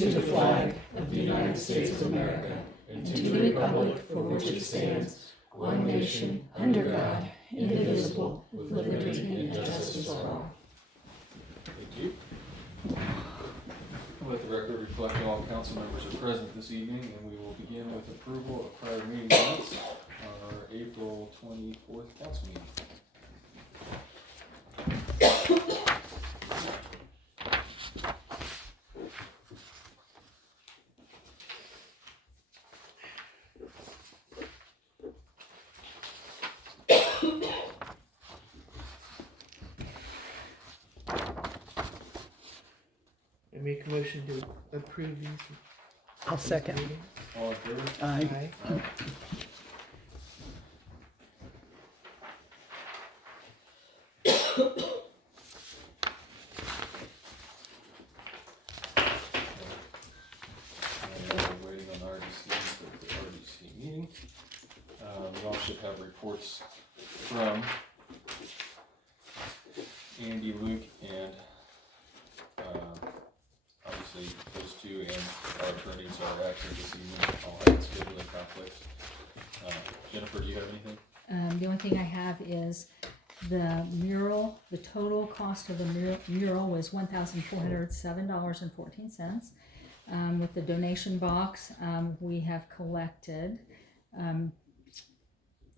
to the flag of the United States of America and to the republic for which it stands, one nation, under God, indivisible, with liberty and justice for all. Thank you. Let the record reflect all council members are present this evening, and we will begin with approval of prior meeting minutes on our April 24th council meeting. I make a motion to approve these. I'll second. meetings. All in favor? Aye. Aye. We're waiting on RDC for the RDC meeting. We all should have reports from Andy, Luke, and obviously those two and our attorneys are active this evening. All had scheduling conflicts. Jennifer, do you have anything? The only thing I have is the mural. The total cost of the mural was $1,407.14. With the donation box, we have collected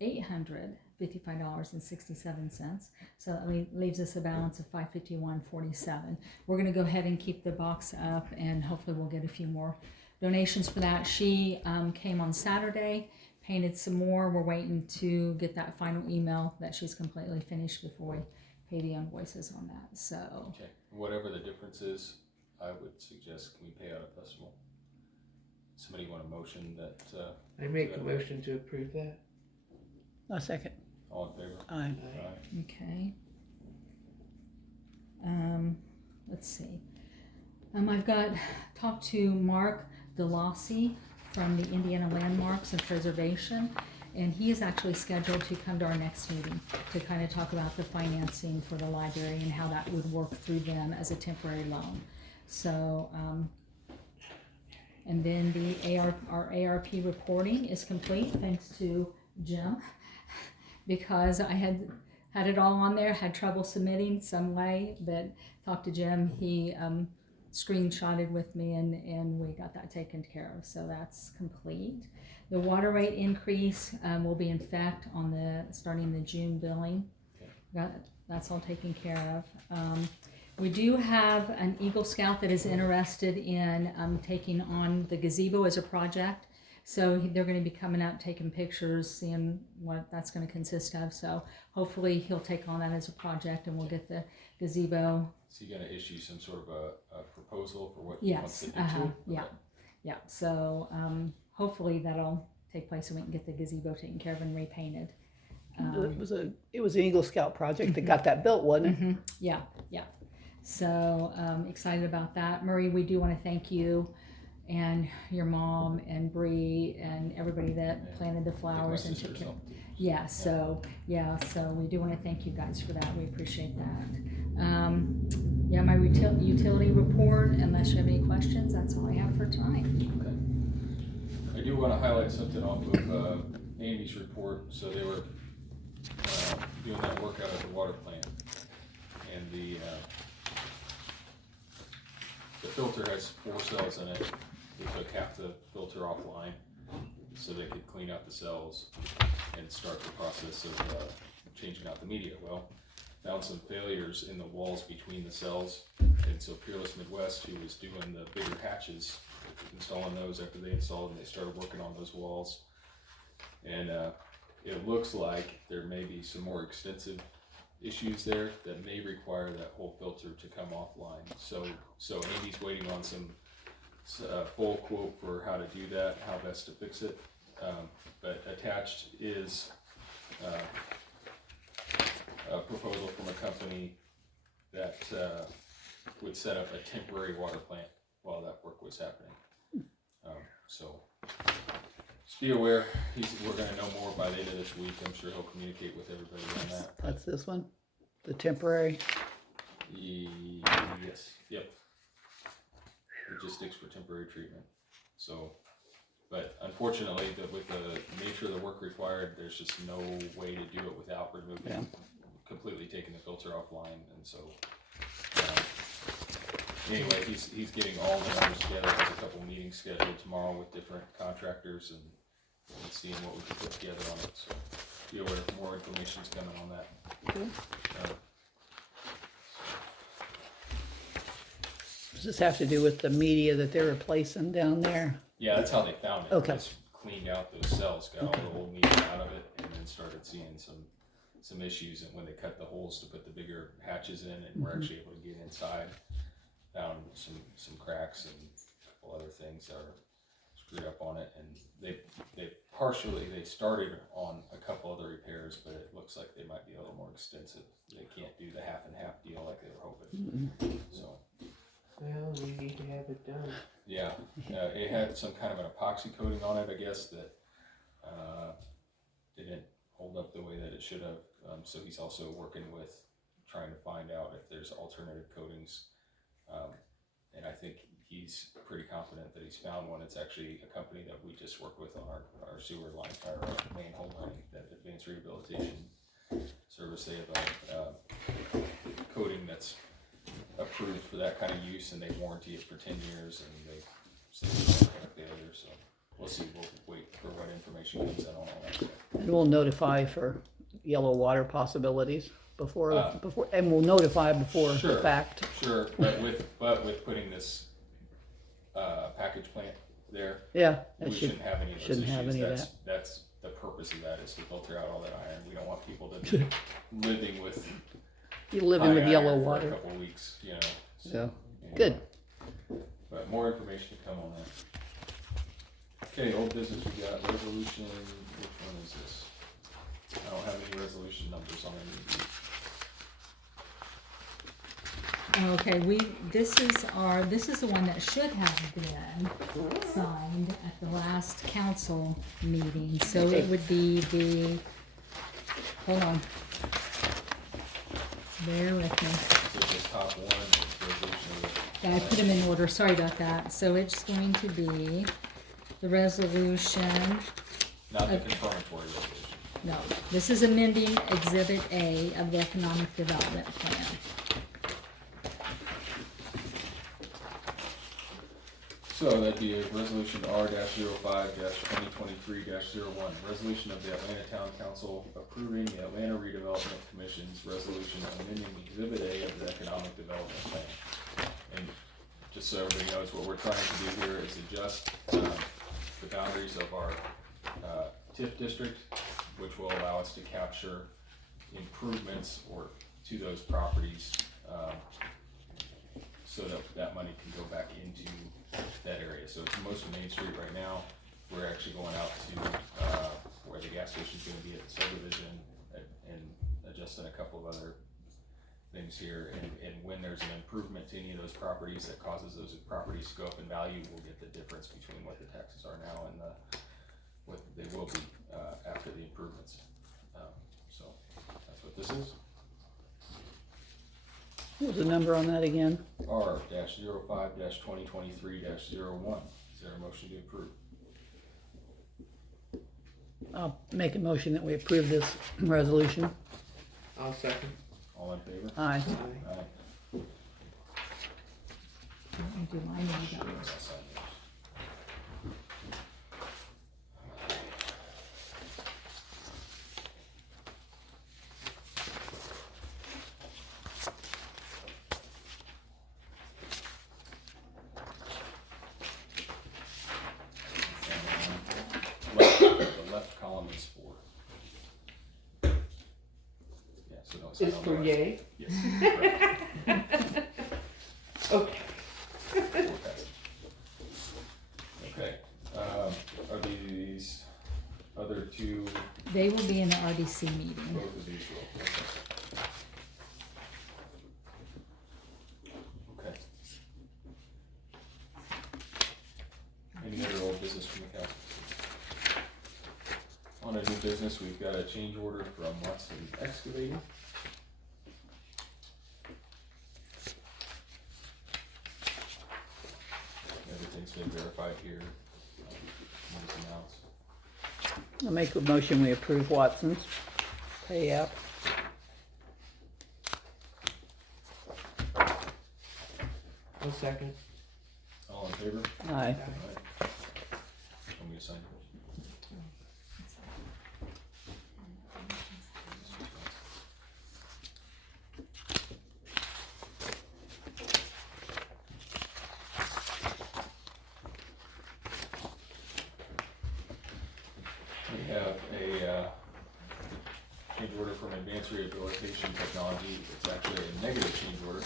$855.67. So that leaves us a balance of $551.47. We're going to go ahead and keep the box up, and hopefully we'll get a few more donations for that. She came on Saturday, painted some more. We're waiting to get that final email that she's completely finished before we pay the invoices on that. So Okay. Whatever the difference is, I would suggest, can we pay out a festival? Somebody want a motion that, I make a motion to approve that. I'll second. all in favor? Aye. Aye. okay. Let's see. I've talked to Mark DeLossi from the Indiana Landmarks and Preservation, and he is actually scheduled to come to our next meeting to kind of talk about the financing for the library and how that would work through them as a temporary loan. So, and then our ARP reporting is complete thanks to Jim, because I had it all on there, had trouble submitting some way, but talked to Jim. He screenshotted with me, and we got that taken care of. So that's complete. The water rate increase will be in effect starting the June billing. That's all taken care of. We do have an Eagle Scout that is interested in taking on the gazebo as a project. So they're going to be coming out, taking pictures, seeing what that's going to consist of. So hopefully he'll take on that as a project, and we'll get the gazebo. Is he gonna issue some sort of a proposal for what he wants Yes, to do to it? yeah, yeah. So hopefully that'll take place, and we can get the gazebo taken care of and repainted. It was an Eagle Scout project that got that built, wasn't it? Yeah. So excited about that. Murray, we do want to thank you and your mom and Bree and everybody that planted the I think flowers my and sister's took care. helped too. So we do want to thank you guys for that. We appreciate that. My utility report, unless you have any questions, that's all I have for tonight. Okay. I do want to highlight something off of Andy's report. So they were doing that work out at the water plant, and the filter has 4 cells in it. They took half the filter offline so they could clean out the cells and start the process of changing out the media. Well, found some failures in the walls between the cells, and so Peerless Midwest, who was doing the bigger hatches, installing those, after they installed them, they started working on those walls, and it looks like there may be some more extensive issues there that may require that whole filter to come offline. So Andy's waiting on some full quote for how to do that, how best to fix it. But attached is a proposal from a company that would set up a temporary water plant while that work was happening. So just be aware, we're gonna know more by the end of this week. I'm sure he'll communicate with everybody on that. That's this one, the temporary. Yes, yep. logistics for temporary treatment. So, but unfortunately, with the nature of the work required, there's just no way to do it without removing, Yeah. completely taking the filter offline, and so. Anyway, he's getting all the numbers together. Has a couple meetings scheduled tomorrow with different contractors and seeing what we can put together on it. So, be aware if more information's coming on that. Good. Uh, Does this have to do with the media that they're replacing down there? Yeah, that's how they found it. Okay. Just cleaned out those cells, got all the old media out of it, and then started seeing some issues. And when they cut the holes to put the bigger hatches in, and we're actually able to get inside, found some cracks and a couple other things that are screwed up on it. And they started on a couple other repairs, but it looks like they might be a little more extensive. They can't do the half and half deal like they were hoping. So. Well, we need to have it done. Yeah, it had some kind of an epoxy coating on it, I guess, that didn't hold up the way that it should have. So he's also working with trying to find out if there's alternative coatings. And I think he's pretty confident that he's found one. It's actually a company that we just worked with on our sewer line, our manhole lining, that Advanced Rehabilitation Service. They have a coating that's approved for that kind of use, and they warranty it for 10 years, and they say it's not going to failure. So we'll see. We'll wait for what information comes in on all that stuff. And we'll notify for yellow water possibilities before, and we'll notify before Sure. the fact. Sure, but with putting this package plant there, Yeah, we that shouldn't have any of those shouldn't issues. have any of That's the purpose of that, is to filter out all that iron. We don't want people to be living with you're living high with yellow iron for water. a couple of weeks, you know. So, anyway. good. But more information to come on that. Okay, old business, we got resolution, which one is this? I don't have any resolution numbers on any of these. Okay, this is the one that should have been signed at the last council meeting, so it would be hold on. Bear with me. So the top one is resolution of Yeah, I put them in order, sorry about that. So it's going to be the resolution, not the confirmatory resolution. no, this is amending Exhibit A of the Economic Development Plan. So that'd be a resolution R-05-2023-01, resolution of the Atlanta Town Council approving the Atlanta Redevelopment Commission's resolution amending Exhibit A of the Economic Development Plan. And just so everybody knows, what we're trying to do here is adjust the boundaries of our TIF district, which will allow us to capture improvements to those properties, so that money can go back into that area. So it's most of Main Street right now. We're actually going out to where the gas station's gonna be at the subdivision, and adjusting a couple of other things here. And when there's an improvement to any of those properties that causes those properties to go up in value, we'll get the difference between what the taxes are now and what they will be after the improvements. So that's what this is. What was the number on that again? R-05-2023-01. Is there a motion to approve? I'll make a motion that we approve this resolution. I'll second. All in favor? Aye. Aye. Aye. Let me do mine, and you got yours. I'll sign yours. The left column is for. Yeah, so don't sign It's on the for right. yay? Yes, correct. Okay. Okay, are these other two, They will be in the RDC meeting. both of these will? Okay. Any other old business from the council? On a new business, we've got a change order from Watson Excavating. to verify it here. These amounts. I'll make a motion, we approve Watson's pay app. I'll second. All in favor? Aye. Alright. Want me to sign yours? We have a change order from Advanced Rehabilitation Technology. It's actually a negative change order.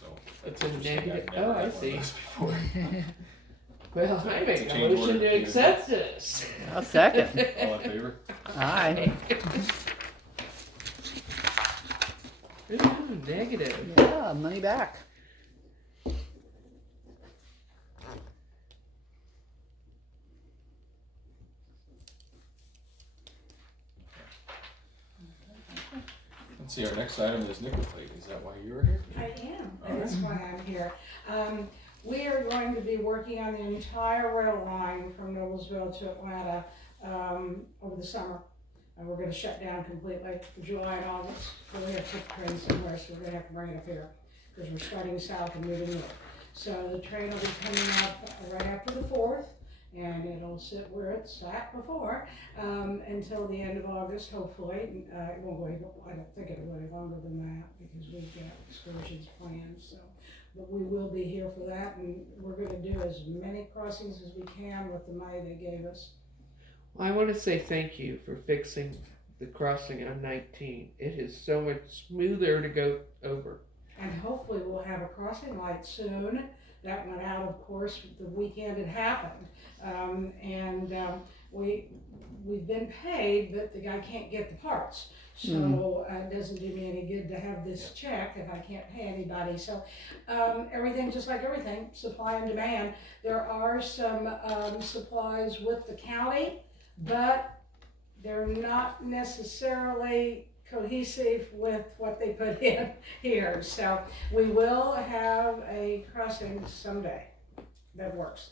So. It's a interesting. I've negative- never oh, I had one of see. those before. Well, I make It's a a change motion order. to accept this. A second. All in favor? Aye. Ooh, negative. Yeah, money back. Let's see, our next item is nickel plate. Is that why you were here? I am, that's why I'm here. We are going to be working on the entire rail line from Noblesville to Atlanta, over the summer. And we're gonna shut down completely for July and August, so we have to take the train somewhere, so we're gonna have to bring it up here, because we're starting south and moving north. So the train will be coming up right after the 4th, and it'll sit where it sat before, until the end of August, hopefully. It won't go any, I don't think it'll go any longer than that, because we've got excursions planned, so. But we will be here for that, and we're gonna do as many crossings as we can with the money they gave us. Well, I want to say thank you for fixing the crossing on 19. It is so much smoother to go over. And hopefully we'll have a crossing light soon. That went out, of course, the weekend it happened. We've been paid, but the guy can't get the parts. So it doesn't do me any good to have this check if I can't pay anybody. So everything, just like everything, supply and demand. There are some supplies with the county, but they're not necessarily cohesive with what they put in here. So we will have a crossing someday that works.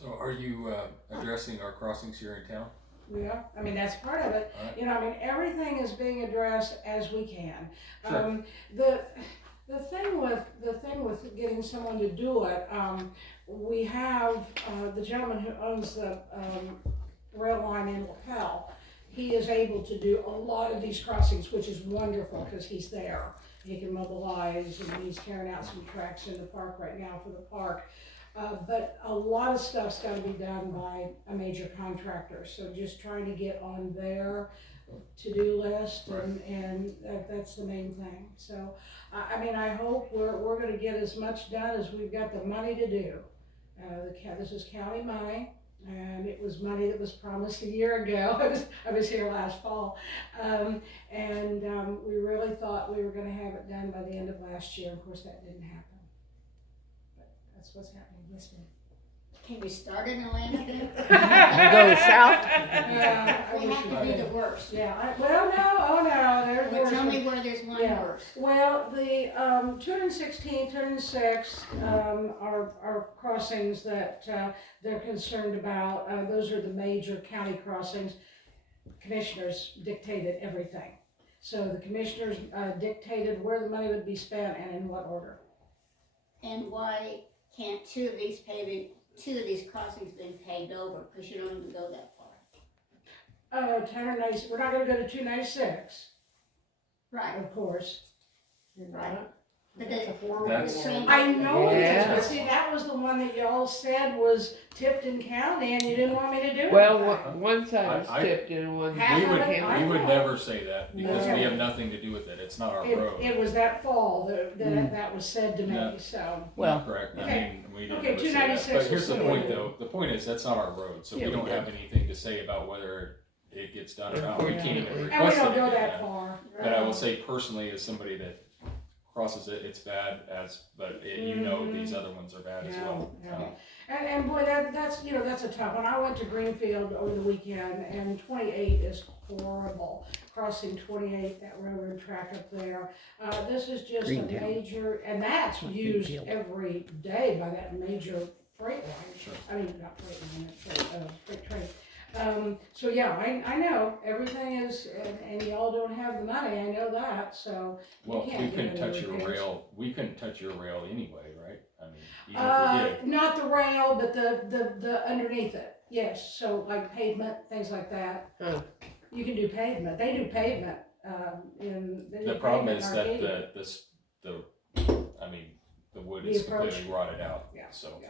So are you addressing our crossings here in town? We are, I mean, that's part of it. Alright. You know, I mean, everything is being addressed as we can. Sure. The thing with getting someone to do it, we have the gentleman who owns the rail line in LaPel. He is able to do a lot of these crossings, which is wonderful because he's there. He can mobilize, and he's carrying out some tracks in the park right now for the park. But a lot of stuff's got to be done by a major contractor. So just trying to get on their to-do list, and that's the main thing. So, I mean, I hope we're going to get as much done as we've got the money to do. This is county money, and it was money that was promised a year ago. I was here last fall, we really thought we were going to have it done by the end of last year. Of course, that didn't happen. But that's what's happening this year. Can we start in Atlanta then? You go south? Yeah, I We wish have we to be could. the worst. Yeah, well, no, oh no, there's Well, worse. tell me where there's one Yeah. worse. Well, the 216, 206 are crossings that they're concerned about. Those are the major county crossings. Commissioners dictated everything. So the commissioners dictated where the money would be spent and in what order. And why can't two of these crossings been paved over? Because you don't even go that far. 290, we're not gonna go to 296, Right. of course. Right. But That's a the- horrible That's- one. I know it is, Yeah. but see, that was the one that y'all said was Tipton County, and you didn't want me to do it. Well, one side was I- tipped and one. Half We of would, it, I we would know. never say that because No. we have nothing to do with it. It's not our road. It was that fall that was said to me, Yeah. so. Well, Correct. I Okay. mean, we didn't Okay, ever say that. 296 But here's is the the point one. though. The point is that's not our road, so Yeah, we we don't did. have anything to say about whether it gets done or not. We can't even Unfortunately. And we request don't it go to get that done. far. But I will say personally, as somebody that crosses it, it's bad. But you know Mhm. these other ones are bad as Yeah, well. yeah. And boy, that's, you know, that's a tough one. I went to Greenfield over the weekend, and 28 is horrible. Crossing 28, that railroad track up there. This is just a Greentown. major, and that's used Greenfield. every day by that major freight line. Sure. I mean, not freight line, freight train. So yeah, I know, everything is, and y'all don't have the money, I know that, so. you Well, we can't couldn't get any touch your repairs. rail, we couldn't touch your rail anyway, right? I mean, even if we did. Not the rail, but the underneath it, yes, so like pavement, things like that. Oh. You can do pavement, they do pavement, they do The problem pavement is in that Arcadia. the wood The is approach. completely rotted out, Yeah, so.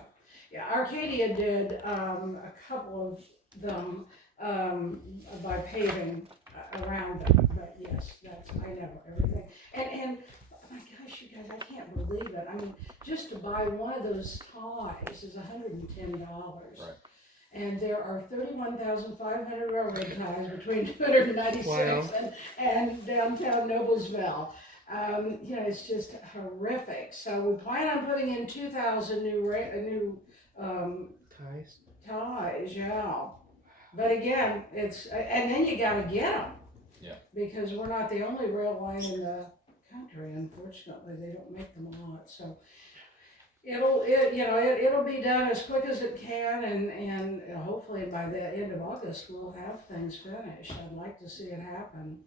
Yeah, Arcadia did, a couple of them, by paving around them, but yes, that's, I know, everything. And, oh my gosh, you guys, I can't believe it, I mean, just to buy one of those ties is $110. Right. And there are 31,500 railroad ties between 296 Wow. and downtown Noblesville. You know, it's just horrific. So we plan on putting in 2,000 new Ties. ties, yeah. But again, it's, and then you gotta get them. Yeah. Because we're not the only rail line in the country, unfortunately, they don't make them a lot, so. It'll be done as quick as it can, and hopefully by the end of August, we'll have things finished. I'd like to see it happen.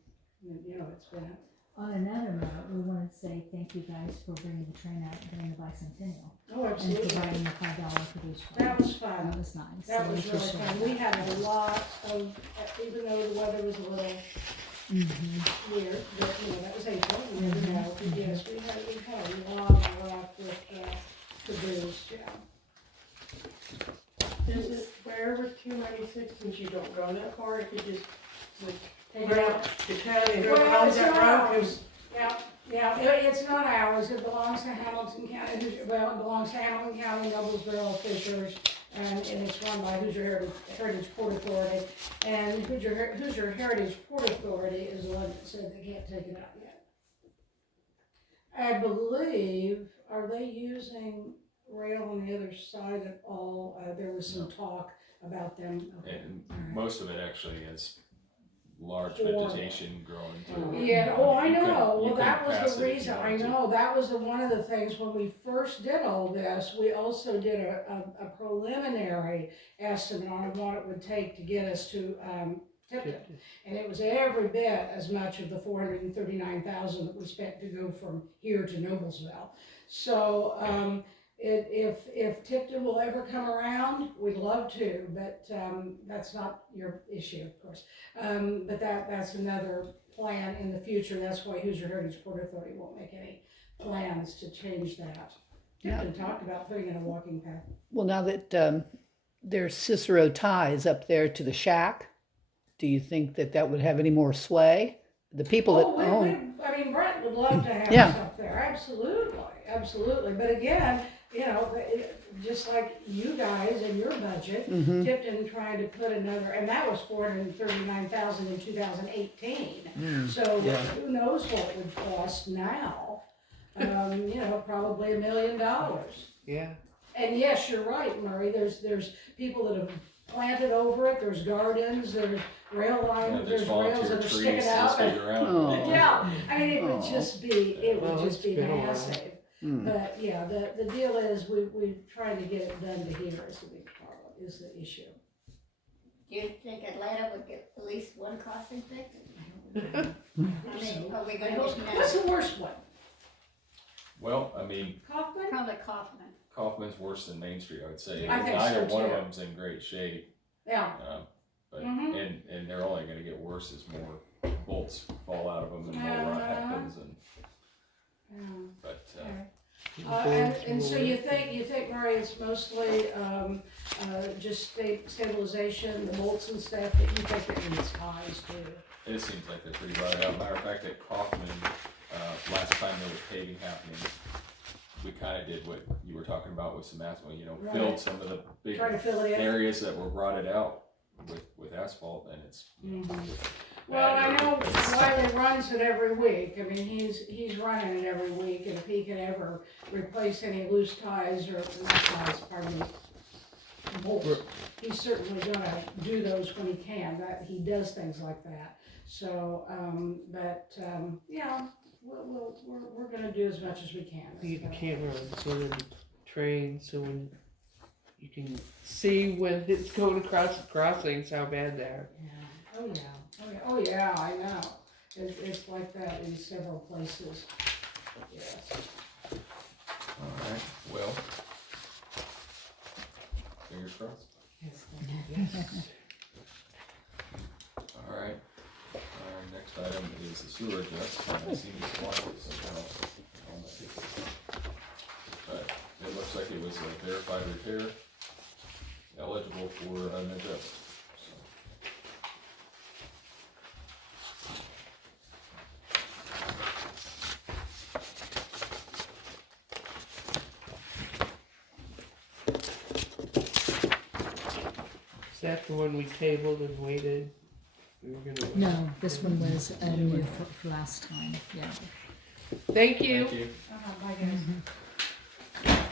You know, it's been, On another note, we wanted to say thank you guys for bringing the train out during the bicentennial oh, and absolutely. providing the $5 produce fund. That was fun. That was nice. That So we was really appreciate fun. that. We had a lot of, even though the weather was a little Mhm. weird, but, you know, that was April, you never Mhm. know. But yes, we had a lot with, to-dos, yeah. Is it wherever 296, since you don't go that far, it could just, like, take it Well- out to town and go Well, around it's that not road? 'Cause Yeah, it's not ours, it belongs to Hamilton County, well, it belongs to Hamilton County, Noblesville, Fishers, and it's run by Hoosier Heritage Port Authority. And Hoosier Heritage Port Authority is the one that said they can't take it out yet. I believe, are they using rail on the other side at all? There was some talk about them. Okay. And All right. most of it actually is large Horrible. vegetation growing through it. Yeah, oh, I You couldn't- know, you well, that couldn't was pass the it if you reason, I wanted to. know, that was one of the things, when we first did all this, we also did a preliminary estimate on what it would take to get us to, Tipton. And it was every bit as much of the 439,000 that we spent to go from here to Noblesville. So, if Tipton will ever come around, we'd love to, but, that's not your issue, of course. But that's another plan in the future, that's why Hoosier Heritage Port Authority won't make any plans to change that. Yeah. Tipton talked about putting in a walking path. Well, now that there's Cicero ties up there to the shack, do you think that would have any more sway? The people that own, I mean, Brent would love to have Yeah. us up there, absolutely, but again, you know, just like you guys and your budget, Mhm. Tipton trying to put another, and that was 439,000 in 2018. So Yeah. who knows what it would cost now? You know, probably $1 million. Yeah. And yes, you're right, Murray, there's people that have planted over it, there's gardens, there's rail Yeah, lines, there's there's rails volunteer that are trees sticking that out. stick around. Oh. Yeah, I mean, it would Aw. just be, Well, it's been a while. massive. Mm. But yeah, the deal is, we trying to get it done to here is the big problem, is the issue. Do you think Atlanta would get at least one crossing fixed? I I mean, are we gonna hope get so. What's that? the worst one? Well, I mean, Kaufman? Probably Kaufman. Kaufman's worse than Main Street, I would say. I think Neither so, one of too. them's in great shape. Yeah, But, Mhm. and they're only gonna get worse as more bolts fall out of them and more rot happens and, yeah. but, And so you think, Murray, it's mostly, just stabilization, the bolts and stuff, that you think it needs ties to? it seems like they're pretty rotted out. Matter of fact, at Kaufman, last time there was paving happening, we kinda did what you were talking about with some asphalt, you know, Right. filled some of the big Try to fill it in? areas that were rotted out with asphalt, and it's. Well, I bad. know Wiley runs it every week, I mean, he's running it every week, and if he can ever replace any loose ties or, not ties, pardon me, more. He's certainly gonna do those when he can, that, he does things like that. So, yeah, we're gonna do as much as we can. Need a camera on so many trains, so when you can see when it's going across the crossings, how bad they are. Yeah, oh yeah, oh yeah, I know. It's like that in several places, yes. Alright, well. Fingers crossed. Yes. Alright, our next item is the sewer adjustment. I see these flyers on the ticket. But it looks like it was a verified repair, eligible for an adjust, so. Is that the one we tabled and waited? We were gonna wait. No, this one was new for last time, yeah. Thank you. Thank you. Bye guys. Yeah,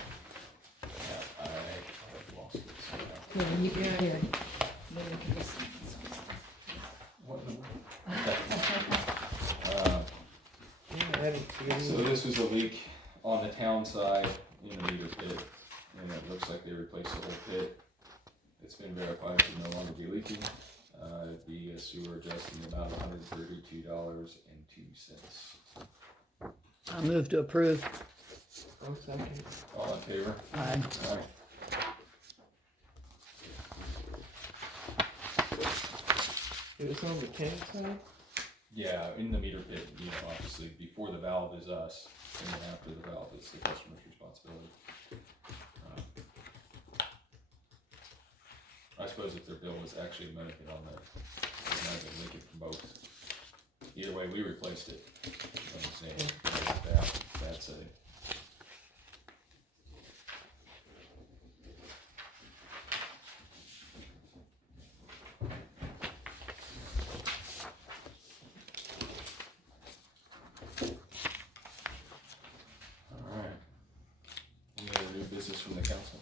I lost it somehow. Here, you can, Yeah. here. Maybe we can just- What in the world? Okay. Yeah, I didn't see any. So this was a leak on the town side in the meter pit, and it looks like they replaced the whole pit. It's been verified to no longer be leaking. It'd be a sewer adjust in the amount of $132.02. I move to approve. Oh, second. All in favor? Aye. Alright. It was on the tank side? Yeah, in the meter pit, obviously, before the valve is us, and then after the valve is the customer's responsibility. I suppose if their bill was actually a benefit on that, it might have been leaking from both. Either way, we replaced it. I'm saying, that's a. Alright. Any other new business from the council?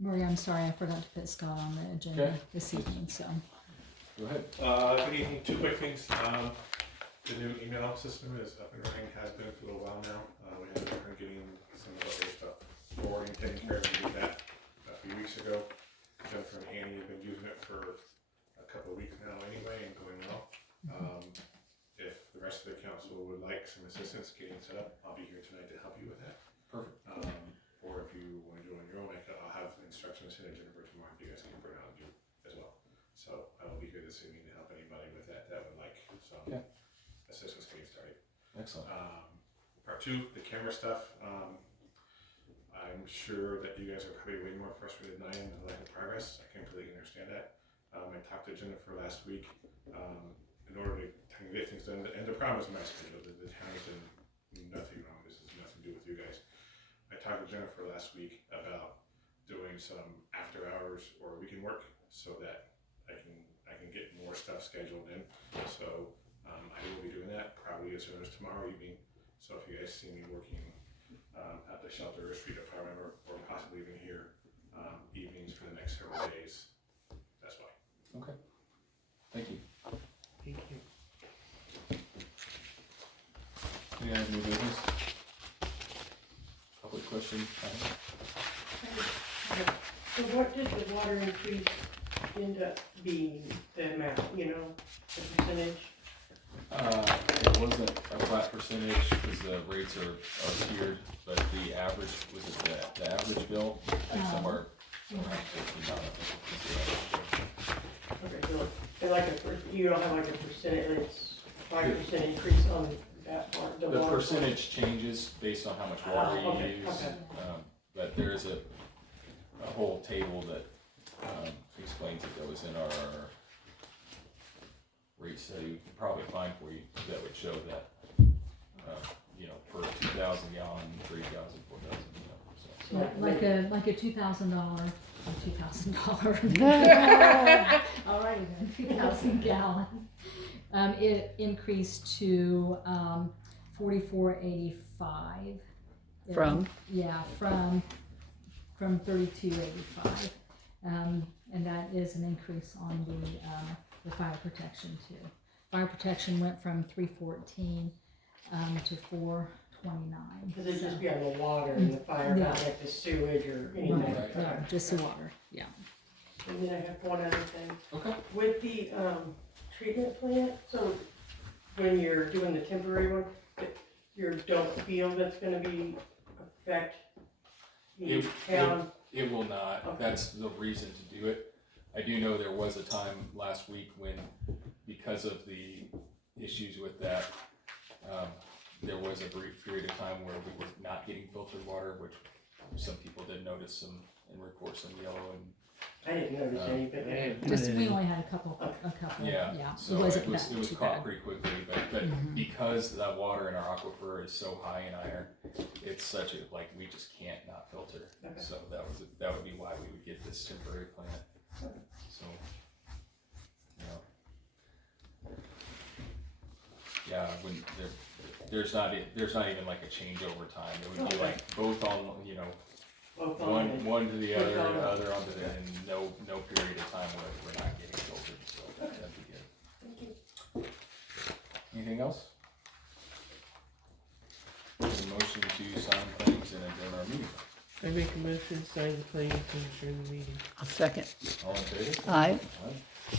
Maria, I'm sorry, I forgot to put Scott on the agenda Okay. this evening, so. Go ahead. Good evening. Two quick things. The new email system is up and running, has been for a little while now. We had been working on getting some of the other stuff forwarding, taken care of, and did that a few weeks ago. Jennifer and Annie have been using it for a couple of weeks now anyway, and going well. If the rest of the council would like some assistance getting set up, I'll be here tonight to help you with that. Perfect. Or if you want to do it on your own, I'll have instructions sent to Jennifer tomorrow if you guys can print out and do as well. So I will be here this evening to help anybody with that would like some Okay. assistance getting started. Excellent. Part two, the camera stuff. I'm sure that you guys are probably way more frustrated than I am with the lack of progress. I completely understand that. I talked to Jennifer last week. In order to kind of get things done, and the problem is my schedule. The town has done nothing wrong. This has nothing to do with you guys. I talked to Jennifer last week about doing some after hours or weekend work so that I can get more stuff scheduled in. So I will be doing that probably as soon as tomorrow evening. So if you guys see me working at the shelter or street department or possibly even here evenings for the next several days, that's why. Okay. Thank you. Thank you. Any other new business? Public question? So what did the water increase end up being, the amount, the percentage? It wasn't a flat percentage because the rates are tiered, but the average, was it the average bill? I think somewhere around $15. Okay, so it's like you don't have like a percentage, it's 5% increase on that part, the The water. percentage changes based on how much water you Okay, use. okay. But there is a whole table that explains it that was in our rate study. We could probably find for you that would show that, per 2,000 gallon, 3,000, 4,000, so. Yeah, like a $2,000, all right then, 2,000 gallon. It increased to 44.85. From? Yeah, from from 3285, and that is an increase on the fire protection too. Fire protection went from 314 to 429. Cause it'd just be on the water and the fire, not like the sewage or anything. Right, no, just the water. Yeah. And then I have one other thing. Okay. With the, treatment plant, so when you're doing the temporary one, you don't feel that's gonna be affect the town? It will not. Okay. That's the reason to do it. I do know there was a time last week when, because of the issues with that, there was a brief period of time where we were not getting filtered water, which some people did notice some and report some yellow and I didn't notice any, but yeah. Just we only had a couple. yeah. So it wasn't it was too caught bad. pretty quickly, but because the water in our aquifer is so high in iron, it's such a we just can't not filter. Okay. So that would be why we would get this temporary plant. So yeah, when there's not even like a changeover time. It would be Okay. like both on Both on and- one to the other, both on. the other onto the, and no period of time where we're not getting filtered, so that'd be good. Thank you. Anything else? There's a motion to sign claims and adjourn our meeting. I make a motion, sign the claims, and adjourn the meeting. A second. All in favor? Aye. Aye.